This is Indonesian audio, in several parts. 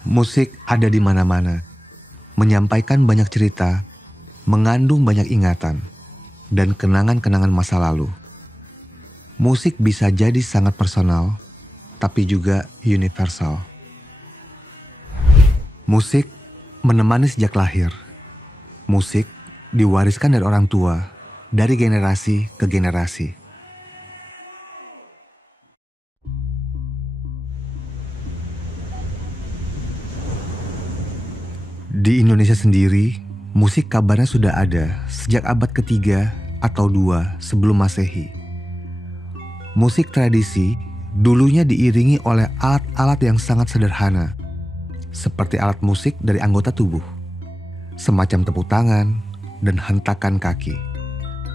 Musik ada di mana-mana, menyampaikan banyak cerita, mengandung banyak ingatan, dan kenangan-kenangan masa lalu. Musik bisa jadi sangat personal, tapi juga universal. Musik menemani sejak lahir. Musik diwariskan dari orang tua, dari generasi ke generasi. Di Indonesia sendiri, musik kabarnya sudah ada sejak abad ketiga atau 2 sebelum Masehi. Musik tradisi dulunya diiringi oleh alat-alat yang sangat sederhana, seperti alat musik dari anggota tubuh, semacam tepuk tangan dan hentakan kaki,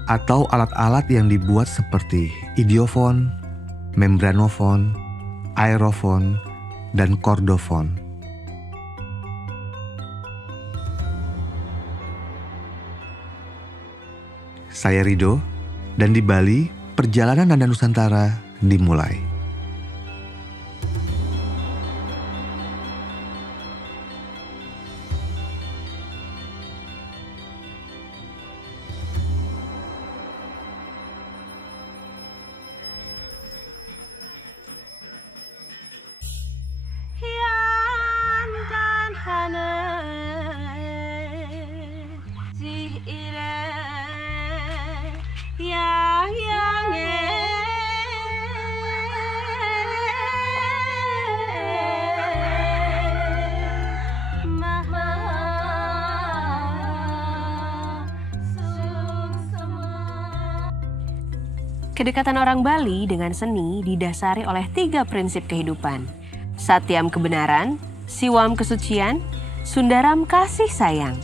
atau alat-alat yang dibuat seperti idiofon, membranofon, aerofon, dan kordofon. Saya Rido, dan di Bali, perjalanan nada Nusantara dimulai. Kedekatan orang Bali dengan seni didasari oleh 3 prinsip kehidupan. Satyam kebenaran, Siwam kesucian, Sundaram kasih sayang.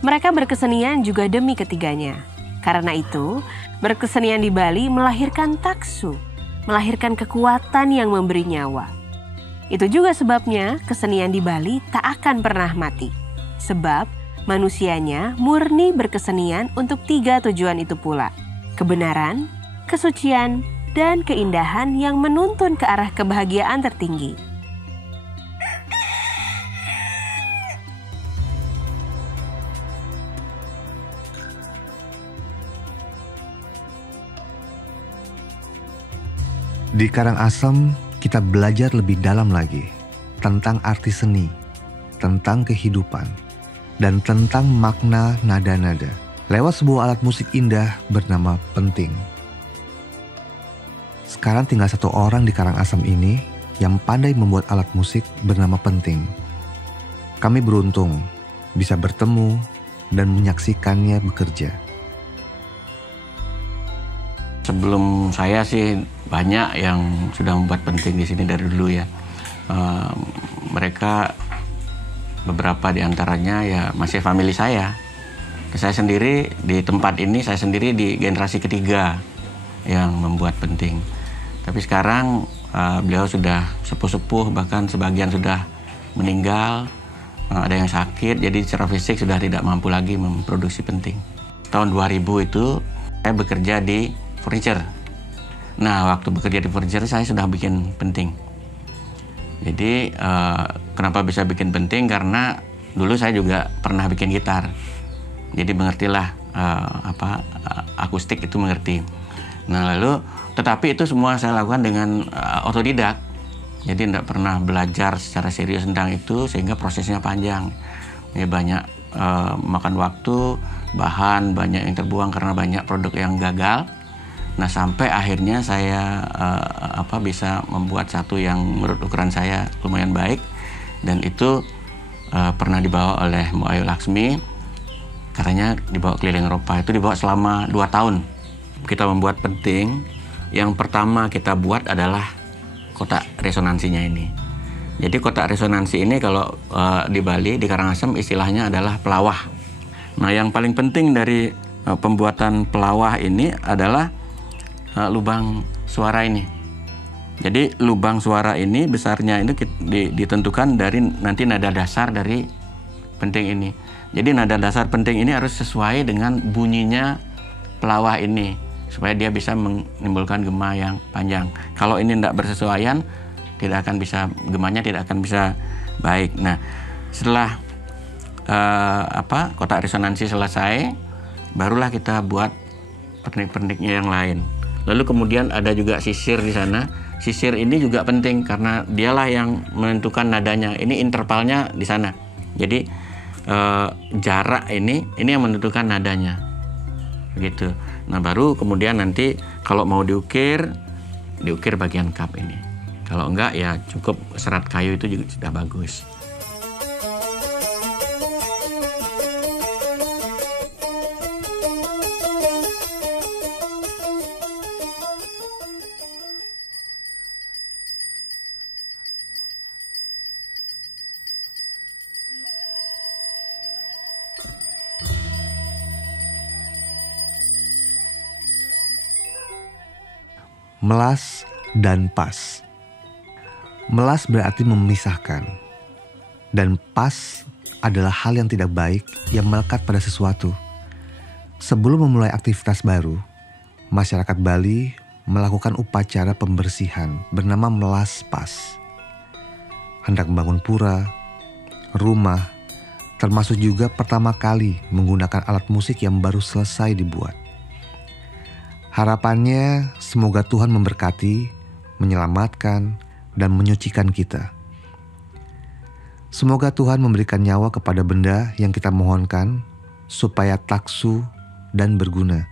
Mereka berkesenian juga demi ketiganya. Karena itu, berkesenian di Bali melahirkan taksu, melahirkan kekuatan yang memberi nyawa. Itu juga sebabnya kesenian di Bali tak akan pernah mati. Sebab manusianya murni berkesenian untuk 3 tujuan itu pula. Kebenaran, kesucian, dan keindahan yang menuntun ke arah kebahagiaan tertinggi. Di Karangasem, kita belajar lebih dalam lagi tentang arti seni, tentang kehidupan, dan tentang makna nada-nada lewat sebuah alat musik indah bernama penting. Sekarang tinggal 1 orang di Karangasem ini yang pandai membuat alat musik bernama penting. Kami beruntung bisa bertemu dan menyaksikannya bekerja. Sebelum saya sih banyak yang sudah membuat penting di sini dari dulu ya. Mereka beberapa di antaranya ya masih family saya. Saya sendiri di tempat ini, saya sendiri di generasi ketiga yang membuat penting. Tapi sekarang beliau sudah sepuh-sepuh, bahkan sebagian sudah meninggal, ada yang sakit, jadi secara fisik sudah tidak mampu lagi memproduksi penting. Tahun 2000 itu saya bekerja di furniture. Nah, waktu bekerja di furniture saya sudah bikin penting. Jadi kenapa bisa bikin penting? Karena dulu saya juga pernah bikin gitar. Jadi mengertilah akustik itu mengerti. Nah lalu, tetapi itu semua saya lakukan dengan otodidak. Jadi tidak pernah belajar secara serius tentang itu, sehingga prosesnya panjang. Ya, banyak makan waktu, bahan banyak yang terbuang karena banyak produk yang gagal. Nah sampai akhirnya saya bisa membuat satu yang menurut ukuran saya lumayan baik. Dan itu pernah dibawa oleh Mbak Ayu Laksmi. Katanya dibawa keliling Eropa, itu dibawa selama 2 tahun. Kita membuat penting, yang pertama kita buat adalah kotak resonansinya ini. Jadi kotak resonansi ini kalau di Bali, di Karangasem istilahnya adalah pelawah. Nah yang paling penting dari pembuatan pelawah ini adalah lubang suara ini. Jadi lubang suara ini besarnya ini ditentukan dari nanti nada dasar dari penting ini. Jadi nada dasar penting ini harus sesuai dengan bunyinya pelawah ini, supaya dia bisa menimbulkan gema yang panjang. Kalau ini tidak bersesuaian, gemanya tidak akan bisa Baik, nah setelah kotak resonansi selesai, barulah kita buat pernik-perniknya yang lain. Lalu kemudian ada juga sisir di sana. Sisir ini juga penting karena dialah yang menentukan nadanya. Ini intervalnya di sana. Jadi jarak ini yang menentukan nadanya. Begitu. Nah, baru kemudian nanti kalau mau diukir bagian cup ini. Kalau enggak ya cukup serat kayu itu juga sudah bagus. Melas dan pas. Melas berarti memisahkan, dan pas adalah hal yang tidak baik yang melekat pada sesuatu. Sebelum memulai aktivitas baru, masyarakat Bali melakukan upacara pembersihan bernama melas pas. Hendak membangun pura, rumah, termasuk juga pertama kali menggunakan alat musik yang baru selesai dibuat. Harapannya semoga Tuhan memberkati, menyelamatkan, dan menyucikan kita. Semoga Tuhan memberikan nyawa kepada benda yang kita mohonkan supaya taksu dan berguna.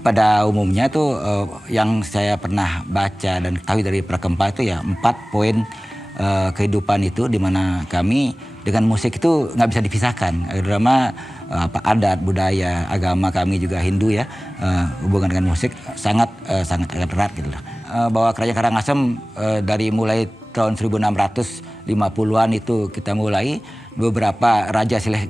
Pada umumnya tuh yang saya pernah baca dan ketahui dari Prakempa itu ya 4 poin kehidupan itu, di mana kami dengan musik itu nggak bisa dipisahkan. Terutama adat, budaya, agama kami juga Hindu ya, hubungan dengan musik sangat erat gitu lah. Bahwa Kerajaan Karangasem dari mulai tahun 1650-an itu kita mulai, beberapa raja silih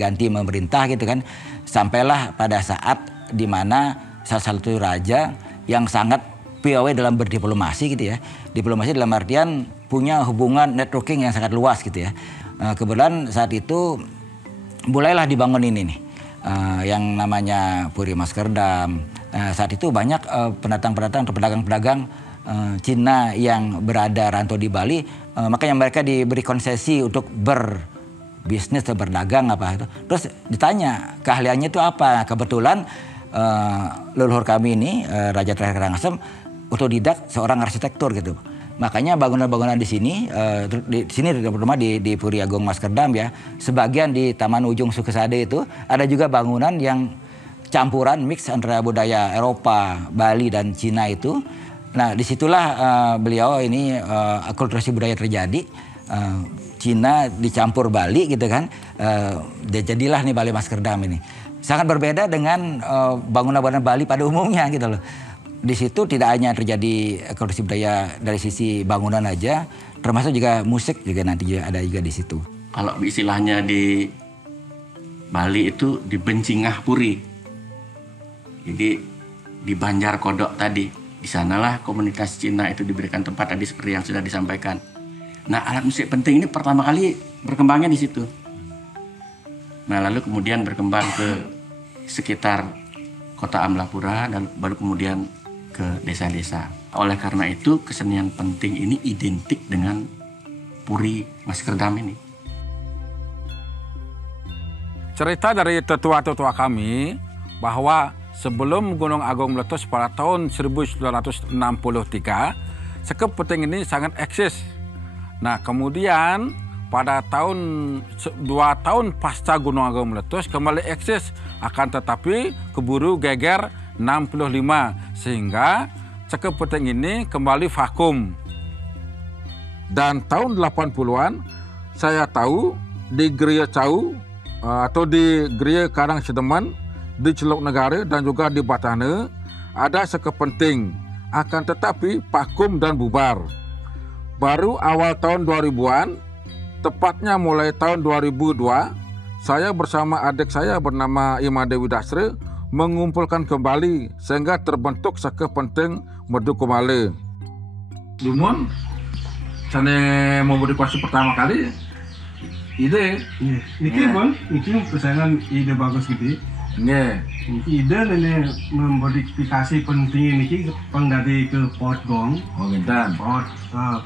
ganti memerintah gitu kan, sampailah pada saat di mana salah satu raja yang sangat piawai dalam berdiplomasi gitu ya. Diplomasi dalam artian punya hubungan networking yang sangat luas gitu ya. Kebetulan saat itu mulailah dibangun ini nih, yang namanya Puri Maskerdam. Saat itu banyak pendatang-pendatang atau pedagang-pedagang Cina yang berada rantau di Bali, makanya mereka diberi konsesi untuk berbisnis atau berdagang apa itu. Terus ditanya keahliannya itu apa. Kebetulan leluhur kami ini Raja Terakhir Karangasem otodidak seorang arsitektur gitu. Makanya bangunan-bangunan di sini terutama di Puri Agung Maskerdam ya, sebagian di Taman Ujung Sukesade itu ada juga bangunan yang campuran mix antara budaya Eropa, Bali dan Cina itu. Nah, disitulah beliau ini akulturasi budaya terjadi. Cina dicampur Bali gitu kan. Jadilah nih Bali Maskerdam ini. Sangat berbeda dengan bangunan-bangunan Bali pada umumnya gitu loh. Di situ tidak hanya terjadi akulturasi budaya dari sisi bangunan aja, termasuk juga musik juga nanti ada juga di situ. Kalau istilahnya di Bali itu di Bencingah Puri. Jadi di Banjar Kodok tadi, di sanalah komunitas Cina itu diberikan tempat tadi seperti yang sudah disampaikan. Nah, alat musik penting ini pertama kali berkembangnya di situ. Nah, lalu kemudian berkembang ke sekitar kota Amlapura dan baru kemudian ke desa-desa. Oleh karena itu, kesenian penting ini identik dengan Puri Maskerdam ini. Cerita dari tetua-tetua kami bahwa sebelum Gunung Agung meletus pada tahun 1963, sekep penting ini sangat eksis. Nah, kemudian pada tahun 2 tahun pasca Gunung Agung meletus kembali eksis, akan tetapi keburu geger 65 sehingga sekep penting ini kembali vakum. Dan tahun 80-an saya tahu di Geria Cau atau di Geria Karang Sedeman, di Celuk Negara dan juga di Batane ada sekep penting, akan tetapi vakum dan bubar. Baru awal tahun 2000-an, tepatnya mulai tahun 2002, saya bersama adik saya bernama Ima Dewi Dasre mengumpulkan kembali sehingga terbentuk sekep penting Merdu Kumale. Dumun, saya mau berdiskusi pertama kali ide. Ini pun, ini persaingan ide bagus gitu. Nggih. Ide ini memodifikasi penting ini penggadi ke pot gong, Oh, ngenten. pot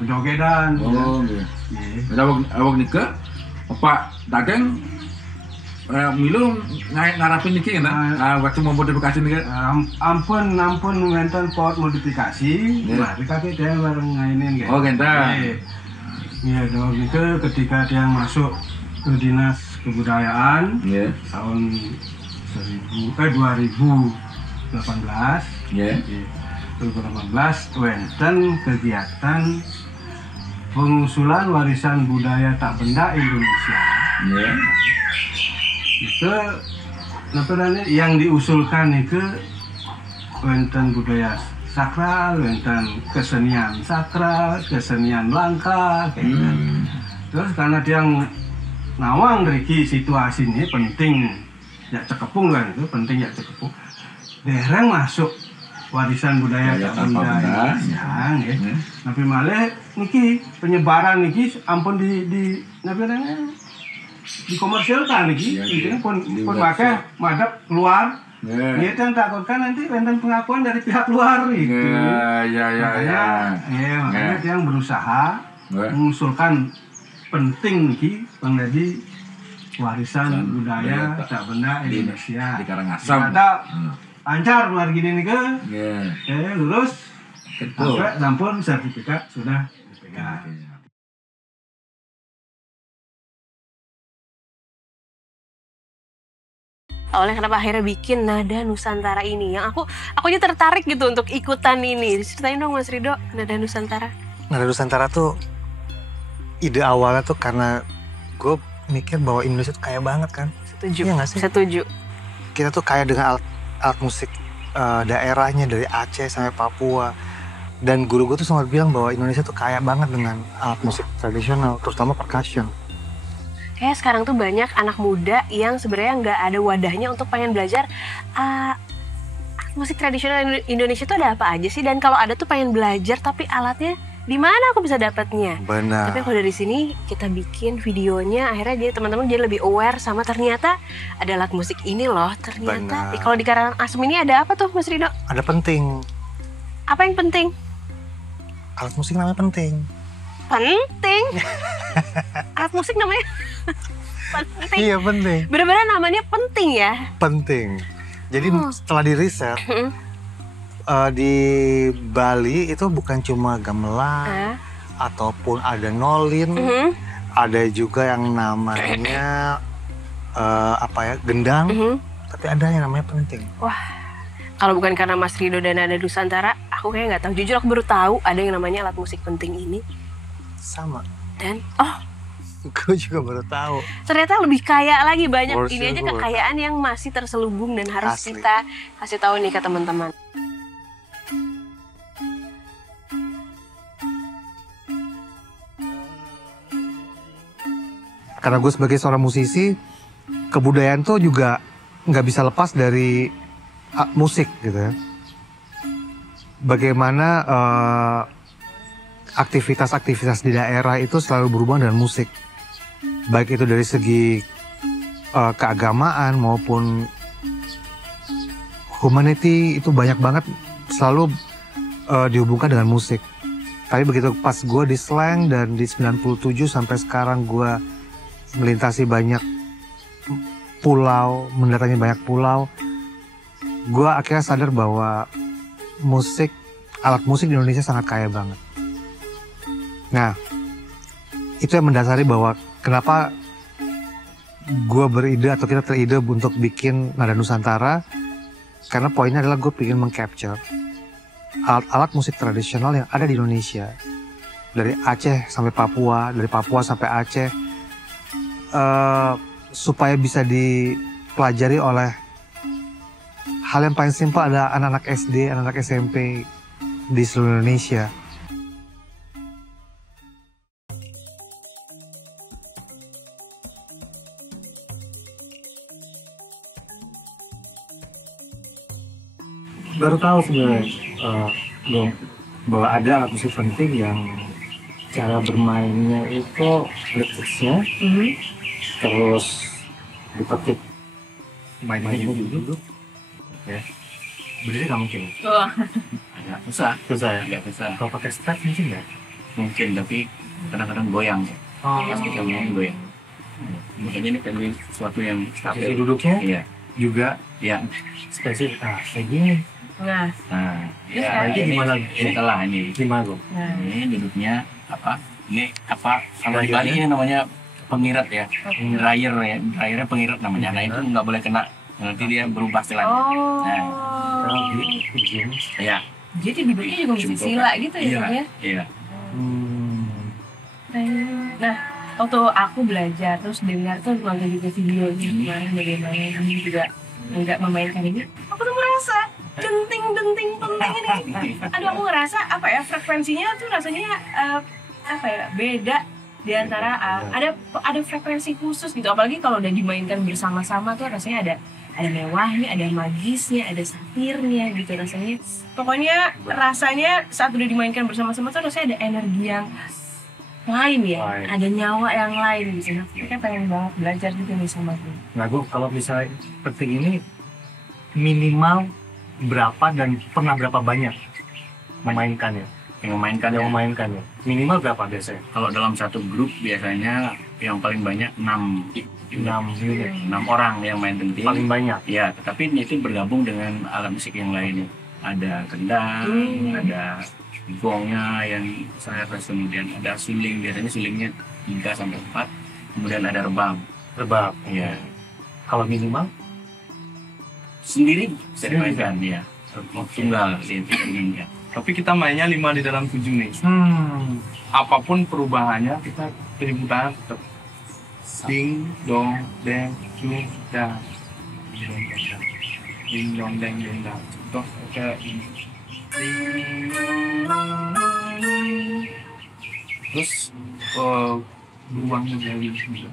penjogedan. Oh, nggih. Awak nika apa dagang milu ngarapin niki kan? Waktu memodifikasi nika. Ampun ngenten pot modifikasi, nah dikaki dia bareng ngainin gitu. Oh, ngenten. Iya, dong itu ketika dia masuk ke dinas kebudayaan Nggih. tahun 2018. Nggih. 2018 wenten kegiatan pengusulan warisan budaya tak benda Indonesia. Nggih. Itu yang diusulkan itu wenten budaya sakral, wenten kesenian sakral, kesenian langka, kayak gitu. Terus karena dia nawang dari situasi ini penting ya cekepung kan itu penting ya cekepung. Dereng masuk warisan budaya tak benda Indonesia, ya. Tapi malah niki penyebaran niki ampun di dikomersilkan niki, intinya pun pakai madep keluar. Dia yang takutkan nanti wenten pengakuan dari pihak luar gitu. Makanya dia yang berusaha mengusulkan penting niki menjadi warisan budaya tak benda Indonesia di Karangasem. Ada lancar luar gini nih ke, lulus, sampai sampun sertifikat sudah dipegang. Awalnya kenapa akhirnya bikin Nada Nusantara ini? Yang aku aja tertarik gitu untuk ikutan ini. Ceritain dong Mas Rido, Nada Nusantara. Nada Nusantara tuh ide awalnya tuh karena gue mikir bahwa Indonesia tuh kaya banget kan. Setuju. Iya nggak sih? Setuju. Kita tuh kaya dengan alat musik daerahnya dari Aceh sampai Papua. Dan guru gue tuh sempat bilang bahwa Indonesia tuh kaya banget dengan alat musik tradisional, terutama percussion. Kayak sekarang tuh banyak anak muda yang sebenarnya nggak ada wadahnya untuk pengen belajar musik tradisional Indonesia tuh ada apa aja sih? Dan kalau ada tuh pengen belajar tapi alatnya di mana aku bisa dapatnya? Benar. Tapi kalau dari sini kita bikin videonya, akhirnya dia teman-teman jadi lebih aware sama ternyata ada alat musik ini loh. Ternyata kalau di Karangasem ini ada apa tuh Mas Rido? Ada penting. Apa yang penting? Alat musik namanya penting. Penting? Alat musik namanya penting? Iya penting. Bener-bener namanya penting ya? Penting. Jadi setelah di riset, di Bali itu bukan cuma gamelan, ataupun ada nolin, ada juga yang namanya gendang, tapi ada yang namanya penting. Wah, kalau bukan karena Mas Rido dan Nada Nusantara, aku kayak nggak tahu. Jujur aku baru tahu ada yang namanya alat musik penting ini. Sama. Dan gue juga baru tahu. Ternyata lebih kaya lagi, banyak ini aja Gue kekayaan yang masih terselubung dan harus Asli. kita kasih tahu nih ke teman-teman. Karena gue sebagai seorang musisi, kebudayaan tuh juga nggak bisa lepas dari musik gitu ya. Bagaimana aktivitas-aktivitas di daerah itu selalu berhubungan dengan musik. Baik itu dari segi keagamaan maupun humanity, itu banyak banget selalu dihubungkan dengan musik. Tapi begitu pas gue di Slang dan di 97 sampai sekarang gue melintasi banyak pulau, mendatangi banyak pulau, gue akhirnya sadar bahwa alat musik di Indonesia sangat kaya banget. Nah, itu yang mendasari bahwa kenapa gue beride atau kita teride untuk bikin Nada Nusantara, karena poinnya adalah gue ingin mengcapture alat-alat musik tradisional yang ada di Indonesia, dari Aceh sampai Papua, dari Papua sampai Aceh, supaya bisa dipelajari oleh hal yang paling simpel ada anak-anak SD, anak-anak SMP di seluruh Indonesia. Baru tahu sebenarnya bahwa ada alat musik penting yang cara bermainnya itu licknya, terus dipetik main duduk. Ya. Berdiri nggak mungkin. Wah. Agak susah. Susah ya. Agak susah. Kalau pakai strap mungkin nggak? Mungkin, tapi kadang-kadang goyang. Oh. Pas kita main goyang. Makanya ini kan sesuatu yang Posisi stabil. duduknya Iya. juga Iya. spesifik. Kayak gini. Nah, Nah, Terus ya, Ini gimana? ini telah ini. Gimana Gom? nah. Ini duduknya apa? Ini apa? Kalau di Dryer-nya? Bali ini namanya pengirat ya. Dryer ya. Dryernya pengirat namanya. Nah, itu nggak boleh kena. Nanti dia berubah istilahnya. Oh. Nah. Kalau begini. Iya. Jadi duduknya juga mesti sila gitu ya, Iya. Bang, ya? Iya. Nah, waktu aku belajar terus dengar tuh nonton juga videonya kemarin bagaimana ini juga nggak memainkan ini, aku tuh merasa denting penting ini. Aduh, aku ngerasa apa ya, frekuensinya tuh rasanya apa ya, beda di antara ada frekuensi khusus gitu. Apalagi kalau udah dimainkan bersama-sama tuh rasanya ada mewahnya, ada magisnya, ada satirnya gitu rasanya. Pokoknya rasanya saat udah dimainkan bersama-sama tuh rasanya ada energi yang lain ya, Lain. ada nyawa yang lain gitu. Nah, mereka pengen banget belajar juga nih sama gue. Nah Gom, kalau misalnya seperti ini minimal berapa dan pernah berapa banyak memainkannya? Yang memainkan Yang ya. memainkannya minimal berapa biasanya? Kalau dalam satu grup biasanya yang paling banyak 6 6 unit. 6 orang yang main denting. Paling banyak. Ya, tetapi itu bergabung dengan alat musik yang lain. Ada kendang, ada gongnya yang saya terus, kemudian ada suling, biasanya sulingnya 3 sampai 4, kemudian ada rebab. Rebab. Ya, Kalau minimal sendiri bisa dimainkan ya. Tunggal sih ya. Tapi kita mainnya 5 di dalam 7 nih. Apapun perubahannya kita penyebutan tetap ding dong deng dung dang. Ding dong deng dung dang. Contoh kayak ini. Terus beruang menjadi juga.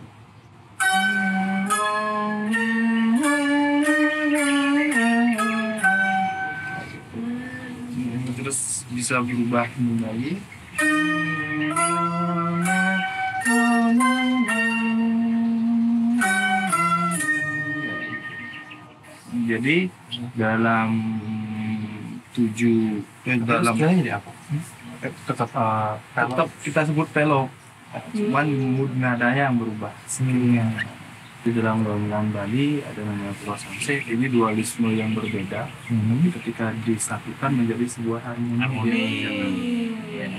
Terus bisa berubah kembali. Jadi dalam 7 dalam jadi apa? Tetap tetap kita sebut pelok, cuman mood nadanya yang berubah. Di dalam gamelan Bali ada namanya Pulau Samse. Ini dualisme yang berbeda. Ketika disatukan menjadi sebuah harmoni.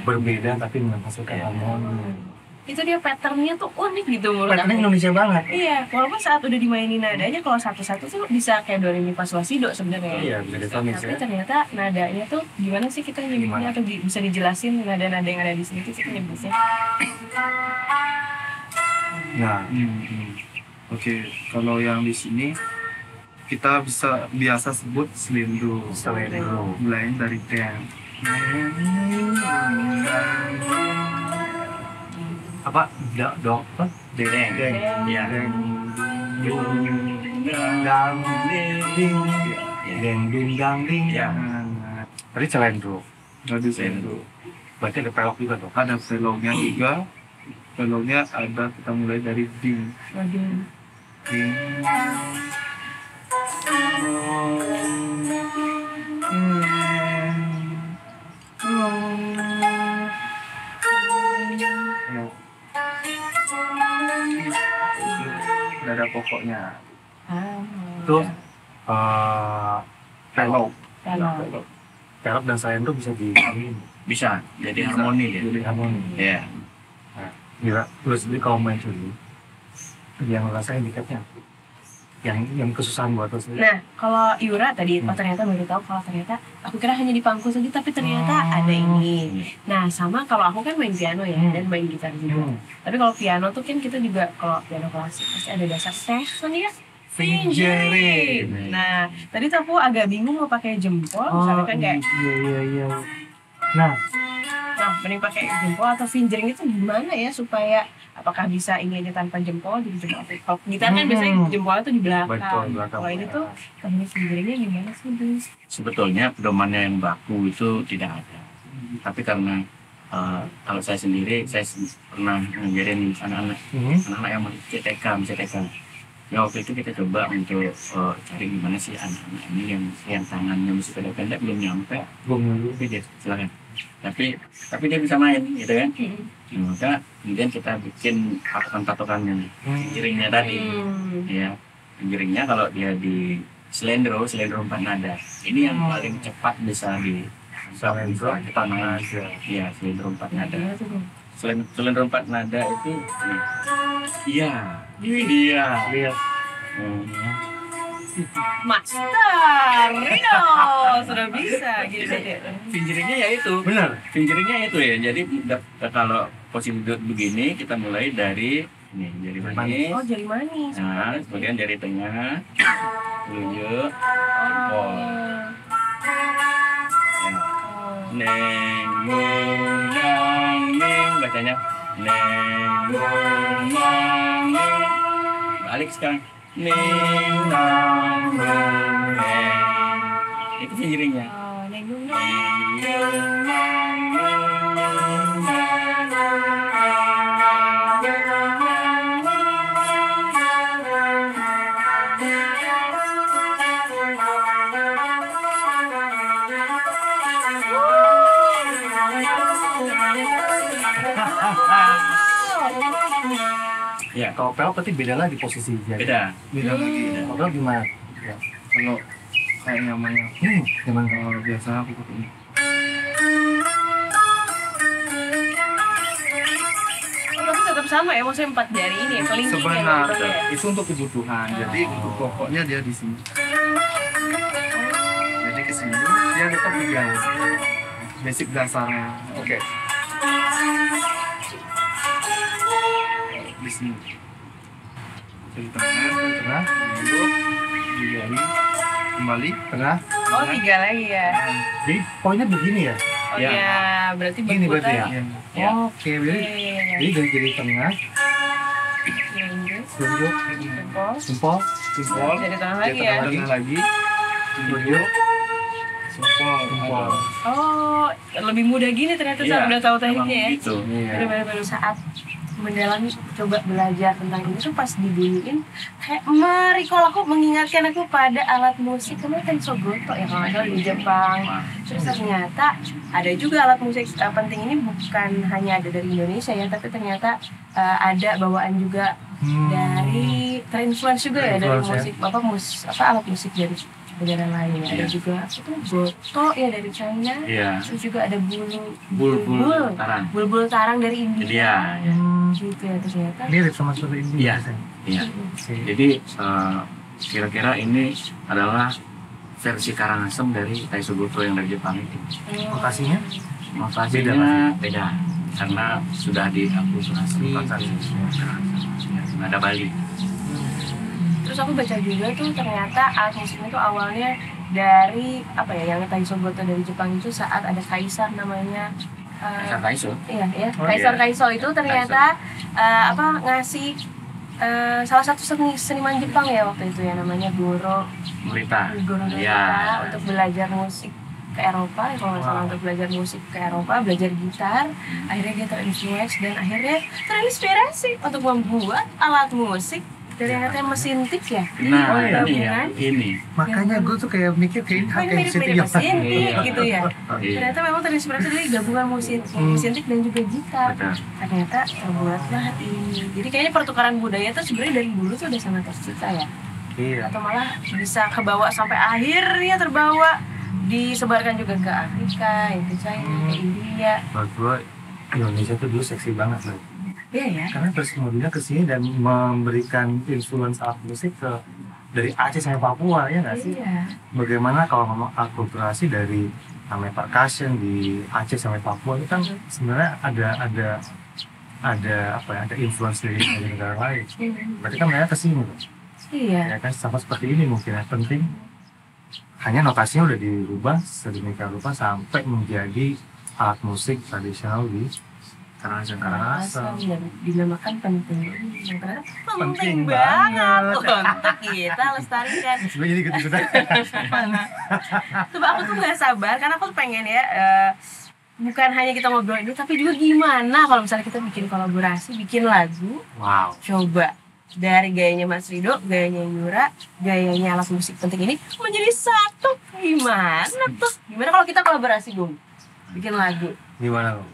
berbeda tapi menghasilkan harmoni. Itu dia patternnya tuh unik gitu menurut Patternnya aku. Indonesia banget. Iya, walaupun saat udah dimainin nadanya kalau satu-satu tuh bisa kayak do re mi fa sol la si do sebenarnya. Iya, bisa ditonis Tapi ya. ternyata nadanya tuh gimana sih kita nyebutnya, atau bisa dijelasin nada-nada yang ada di sini tuh kita nyebutnya. Nah, Oke, kalau yang di sini kita biasa sebut selindro. Selindro. Mulai dari deng. apa? Dong, apa? Deng. Deng. Iya. Deng. Dang ding. Deng dung dang ding. Iya. Tadi selendro. Jadi selindro. Berarti ada pelok juga dong. Ada velognya juga. Velognya ada, kita mulai dari ding. Waduh. Ding. Nada pokoknya. Terus pelok. Kalau Pelok dan selendro bisa di Bisa jadi harmoni dia. jadi harmoni. Iya. Gila, terus jadi kalau main sendiri yang rasa handicapnya yang kesusahan buat lo sendiri. nah, kalau Yura tadi ternyata baru tahu kalau ternyata aku kira hanya di pangku saja, tapi ternyata ada ini. Nah, sama kalau aku kan main piano ya dan main gitar juga. Tapi kalau piano tuh kan kita juga kalau piano klasik pasti ada dasar teknik ya. Fingering. Nah, tadi tuh aku agak bingung mau pakai jempol, misalnya kan kayak iya. Nah, mending pakai jempol atau fingering itu gimana ya supaya apakah bisa ini aja tanpa jempol jadi jempol. Kalau gitar kan biasanya jempolnya tuh di belakang. Betul, belakang. Kalau ini tuh teknik fingeringnya gimana sih, Bis? Sebetulnya pedomannya yang baku itu tidak ada. Tapi karena kalau saya sendiri, saya pernah ngajarin anak-anak yang CTK. Ya waktu itu kita coba untuk cari gimana sih anak-anak ini yang tangannya masih pendek-pendek belum nyampe. Oke deh, silakan. Tapi dia bisa main gitu kan. Nah, maka kemudian kita bikin patokan-patokannya nih. Pinjiringnya tadi. Ya, pinjiringnya kalau dia di slendro 4 nada. Ini yang paling cepat bisa kita main. Iya, slendro 4 nada. Slendro 4 nada itu iya, ini dia. Lihat. Master Rino sudah bisa gitu deh. Pinjiringnya ya itu. Benar. Pinjiringnya itu ya. Jadi kalau posisi duduk begini kita mulai dari ini, jari manis. Oh, jari manis. Nah, kemudian jari tengah, telunjuk, jempol. Ya. Neng, nung, nang, ning, bacanya neng, nung, nang, ning. Balik sekarang. Neng, nang, nung, neng. Itu pinjiringnya. Oh, neng nung nung. Neng, nung, nang, nung, nang. Ya, Kalau pel berarti beda lagi posisinya. beda. Beda lagi. Kalau pel gimana? Ya. Kalau kayak namanya Gimana? kalau biasa aku ini. Oh, tapi tetap sama ya, maksudnya 4 jari ini ya, kelingking ya, Sebenarnya ya. itu untuk kebutuhan. Jadi untuk pokoknya dia di sini. Jadi ke sini dia tetap pegang basic dasarnya. Oke. Di sini. Jadi tengah, duduk, dijari, kembali, tengah. Oh, 3 lagi ya. Jadi poinnya begini ya? Oh Ya. ya, berarti Gini berarti ya? berputar. Ya. Oke, jadi dari jari tengah, tunjuk, Jempol. jempol, Jempol, Jari tengah lagi ya. tengah lagi, tunjuk, jempol. Oh, lebih mudah gini ternyata saat udah tahu tekniknya ya. Gitu. Benar-benar saat mendalami coba belajar tentang ini tuh pas dibunyiin kayak mereka aku mengingatkan aku pada alat musik karena Tenso Goto ya kalau nggak salah di Jepang. Terus ternyata ada juga alat musik penting ini bukan hanya ada dari Indonesia ya, tapi ternyata ada bawaan juga dari terinfluence juga ya dari musik alat musik dari negara lain ya. Ada juga itu Goto ya dari China. Iya. Terus juga ada Bulbul tarang. bulbul tarang dari India. Iya. Gitu ya ternyata. mirip sama seperti ini. Iya. Iya. Jadi kira-kira ini adalah versi Karangasem dari Taiso Goto yang dari Jepang itu. Lokasinya? Notasinya beda karena sudah diakulturasi ada Bali. Terus aku baca juga tuh ternyata alat musiknya tuh awalnya dari apa ya yang Taiso Goto dari Jepang itu saat ada kaisar namanya Kaisar Taiso. iya ya Oh, Kaisar iya. Taiso itu ternyata ngasih salah satu seniman Jepang ya waktu itu ya namanya Goro Murita. Norita Iya. untuk belajar musik ke Eropa, kalau nggak salah untuk belajar musik ke Eropa, belajar gitar, akhirnya dia terinfluence dan akhirnya terinspirasi untuk membuat alat musik dari yang katanya mesin tik ya. Nah, Oh, ini ya, gabungan. ini. Makanya gue tuh kayak mikir kayak Oh, ini kayak mirip-mirip mesin tik Iya. gitu ya. Iya. Ternyata memang terinspirasi dari gabungan mesin tik dan juga gitar. Betul. Ternyata terbuatlah ini. Jadi kayaknya pertukaran budaya tuh sebenarnya dari dulu tuh udah sangat tercipta ya. Iya. Atau malah bisa kebawa sampai akhirnya terbawa disebarkan juga ke Afrika, ke China, ke India. Menurut gue Indonesia tuh dulu seksi banget loh. Iya ya. Karena terus kemudian kesini dan memberikan influence alat musik dari Aceh sampai Papua ya nggak sih? Iya. Bagaimana kalau ngomong akulturasi dari namanya percussion di Aceh sampai Papua itu kan sebenarnya ada influence dari negara lain. Berarti kan mereka kesini loh. Iya. Ya kan sama seperti ini mungkin yang penting hanya notasinya udah dirubah sedemikian rupa sampai menjadi alat musik tradisional di Karangasem. Dan dinamakan penting. Karena Penting penting banget. banget untuk kita lestarikan. Sebenarnya jadi ikut-ikutan. Coba aku tuh nggak sabar karena aku tuh pengen ya bukan hanya kita ngobrol ini tapi juga gimana kalau misalnya kita bikin kolaborasi, bikin lagu. Wow. Coba dari gayanya Mas Rido, gayanya Yura, gayanya alat musik penting ini menjadi satu. Gimana tuh? Gimana kalau kita kolaborasi, Bung? Bikin lagu. Gimana lo?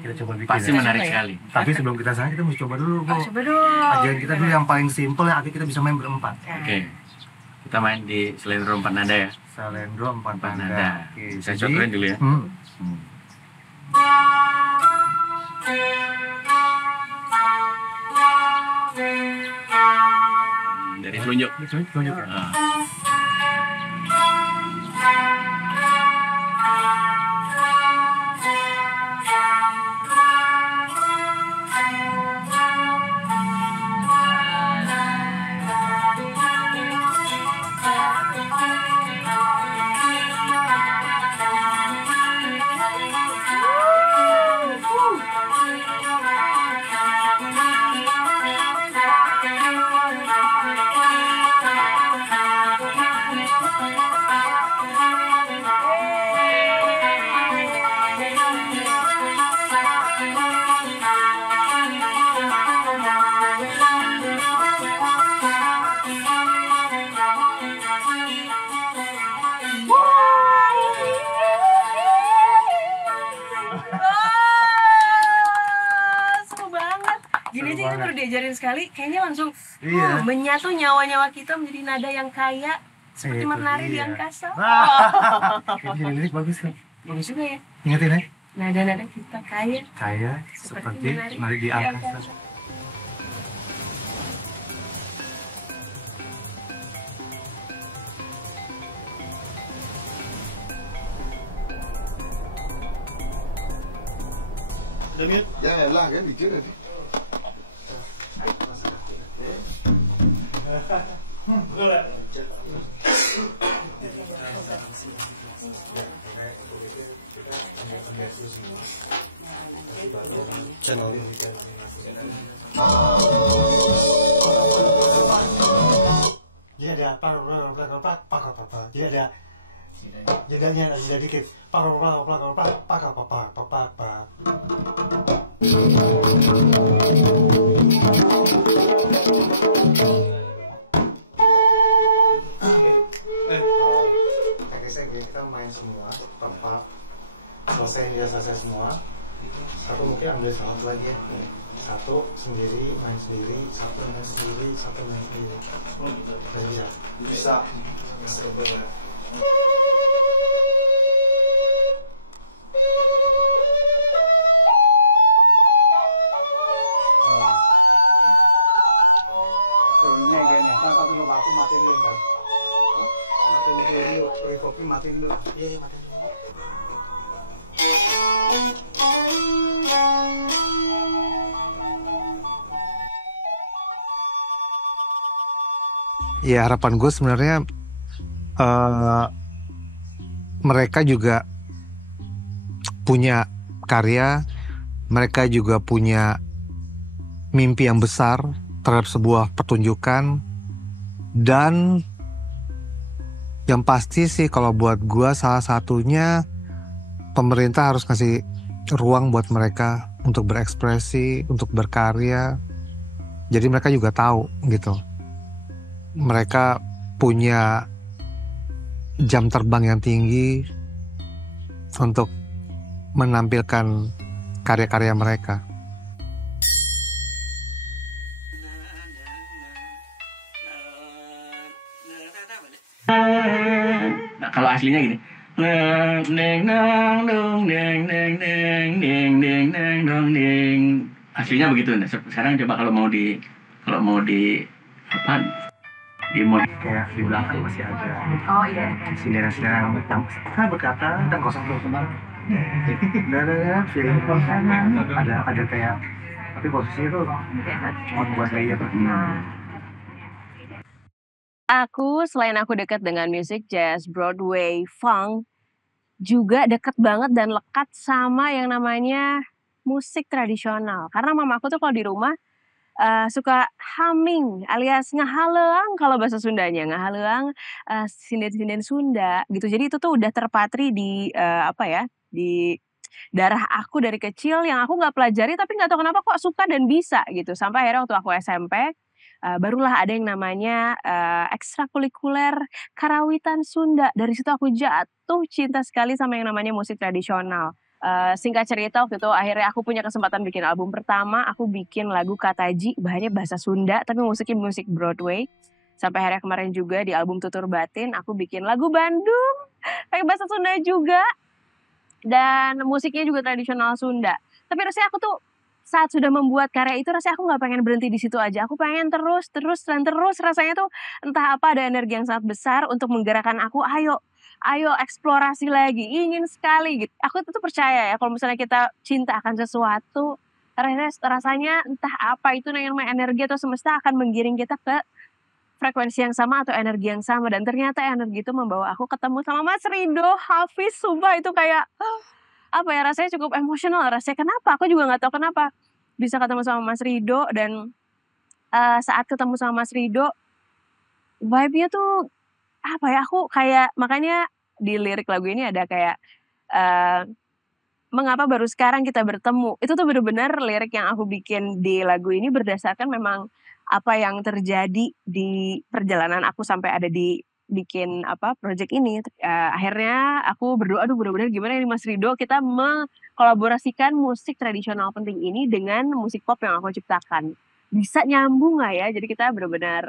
Kita coba bikin. Pasti ya. menarik sekali. Tapi sebelum kita sana kita mesti coba dulu, Bu. Coba dong. Ajarin kita dulu yang paling simple yang akhirnya kita bisa main berempat. Oke. Kita main di Selendro 4 nada ya. Selendro 4 4 nada. nada. Oke, Saya jadi- contohin dulu ya. Dari telunjuk. Tunjuk ya. Ah. Seru banget. Gini aja kita baru diajarin sekali, kayaknya langsung Iya. menyatu nyawa-nyawa kita menjadi nada yang kaya seperti Itu menari di dia. angkasa. Ini lirik bagus kan? Bagus juga ya. Ingetin ya. Nada-nada kita kaya. Kaya seperti menari di angkasa. Ya lah kan dikit tadi. Dia ada dia ada jedanya ada dikit kita main semua tanpa selesai semua. Satu mungkin ambil satu lagi ya. Satu sendiri, main sendiri, satu main sendiri, satu main sendiri. Bisa. Sebenarnya gini, kan aku lupa aku matiin dulu kan. Matiin dulu, kopi matiin dulu. Iya, matiin dulu. Ya harapan gue sebenarnya mereka juga punya karya, mereka juga punya mimpi yang besar terhadap sebuah pertunjukan, dan yang pasti sih kalau buat gue salah satunya pemerintah harus ngasih ruang buat mereka untuk berekspresi, untuk berkarya. Jadi mereka juga tahu gitu. Mereka punya jam terbang yang tinggi untuk menampilkan karya-karya mereka. Nah, kalau aslinya gini. Neng nang dong neng neng neng neng neng neng dong neng. Aslinya begitu. Nah, sekarang coba kalau mau di apa? Di mod Kayak di belakang masih ada. Oh iya. Sindiran-sindiran yang berkata dan kosong teman. Ada feeling ada kayak tapi posisinya tuh cuma buat gaya tuh. Selain aku dekat dengan musik jazz, Broadway, funk, juga dekat banget dan lekat sama yang namanya musik tradisional. Karena mamaku tuh kalau di rumah suka humming alias ngahaleang kalau bahasa Sundanya, ngahaleang sinden-sinden Sunda gitu. Jadi itu tuh udah terpatri di di darah aku dari kecil yang aku nggak pelajari tapi nggak tahu kenapa kok suka dan bisa gitu. Sampai akhirnya waktu aku SMP barulah ada yang namanya ekstrakurikuler karawitan Sunda. Dari situ aku jatuh cinta sekali sama yang namanya musik tradisional. Singkat cerita waktu itu akhirnya aku punya kesempatan bikin album pertama. Aku bikin lagu Kataji, bahannya bahasa Sunda tapi musiknya musik Broadway. Sampai akhirnya kemarin juga di album Tutur Batin aku bikin lagu Bandung pakai bahasa Sunda juga. Dan musiknya juga tradisional Sunda. Tapi rasanya aku tuh saat sudah membuat karya itu rasanya aku nggak pengen berhenti di situ aja. Aku pengen terus rasanya tuh entah apa ada energi yang sangat besar untuk menggerakkan aku. Ayo eksplorasi lagi, ingin sekali gitu. Aku tuh percaya ya kalau misalnya kita cinta akan sesuatu, rasanya entah apa itu namanya energi atau semesta akan menggiring kita ke frekuensi yang sama atau energi yang sama. Dan ternyata energi itu membawa aku ketemu sama Mas Rido, Hafiz, sumpah itu kayak apa ya, rasanya cukup emosional. Rasanya kenapa? Aku juga nggak tahu kenapa bisa ketemu sama Mas Rido. Dan saat ketemu sama Mas Rido, vibe-nya tuh apa ya, aku kayak, makanya di lirik lagu ini ada kayak mengapa baru sekarang kita bertemu. Itu tuh bener-bener lirik yang aku bikin di lagu ini berdasarkan memang apa yang terjadi di perjalanan aku sampai ada di bikin project ini. Akhirnya aku berdoa, aduh bener-bener gimana ini Mas Rido kita mengkolaborasikan musik tradisional penting ini dengan musik pop yang aku ciptakan. Bisa nyambung nggak ya? Jadi kita benar-benar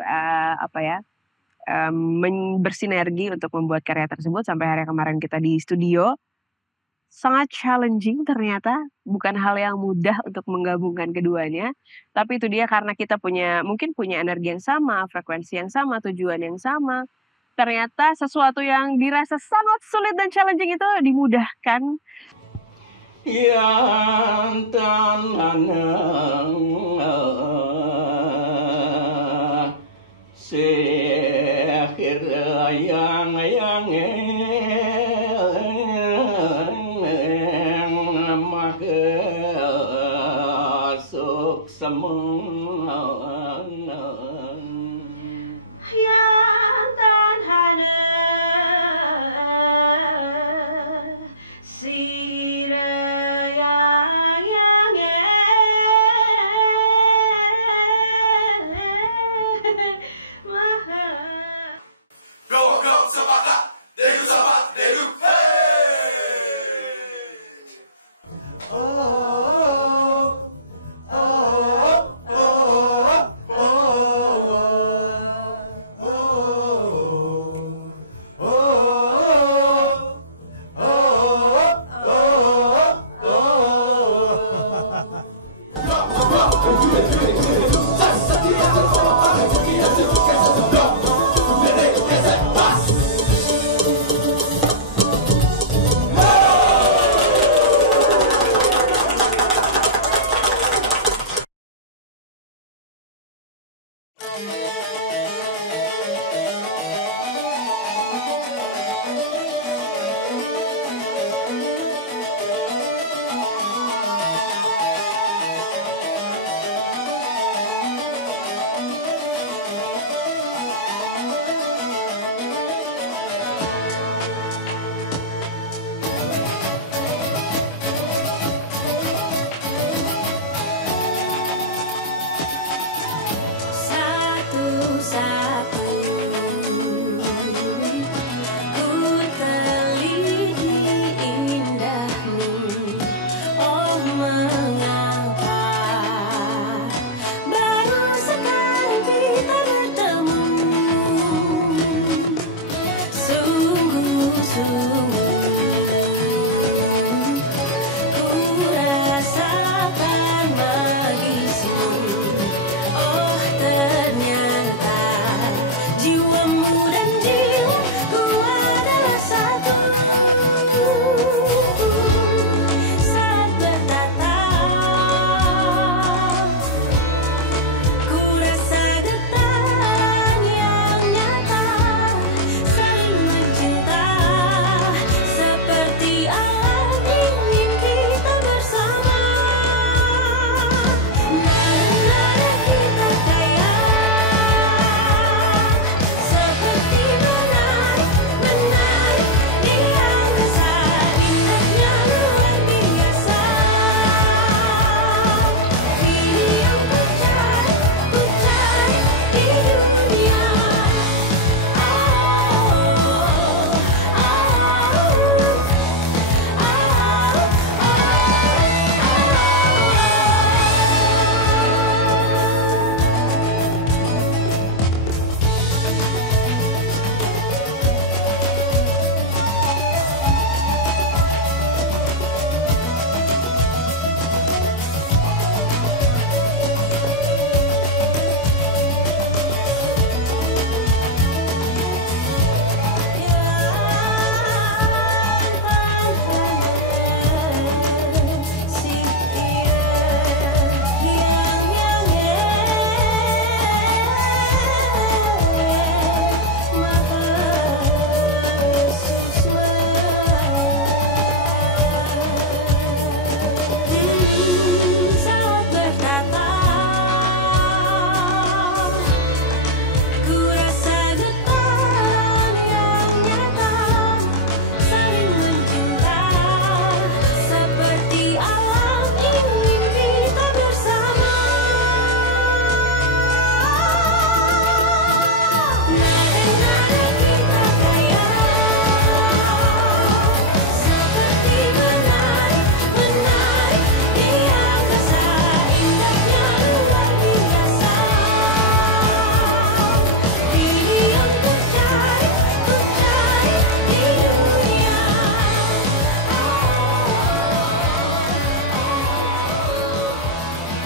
bersinergi untuk membuat karya tersebut. Sampai hari kemarin kita di studio, sangat challenging ternyata, bukan hal yang mudah untuk menggabungkan keduanya. Tapi itu dia, karena kita mungkin punya energi yang sama, frekuensi yang sama, tujuan yang sama. Ternyata sesuatu yang dirasa sangat sulit dan challenging itu dimudahkan.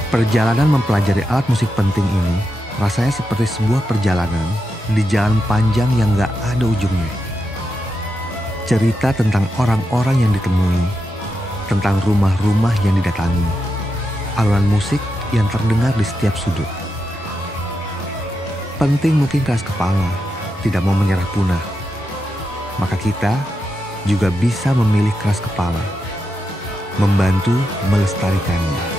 Perjalanan mempelajari alat musik penting ini rasanya seperti sebuah perjalanan di jalan panjang yang gak ada ujungnya. Cerita tentang orang-orang yang ditemui, tentang rumah-rumah yang didatangi, alunan musik yang terdengar di setiap sudut. Penting mungkin keras kepala, tidak mau menyerah punah. Maka kita juga bisa memilih keras kepala, membantu melestarikannya.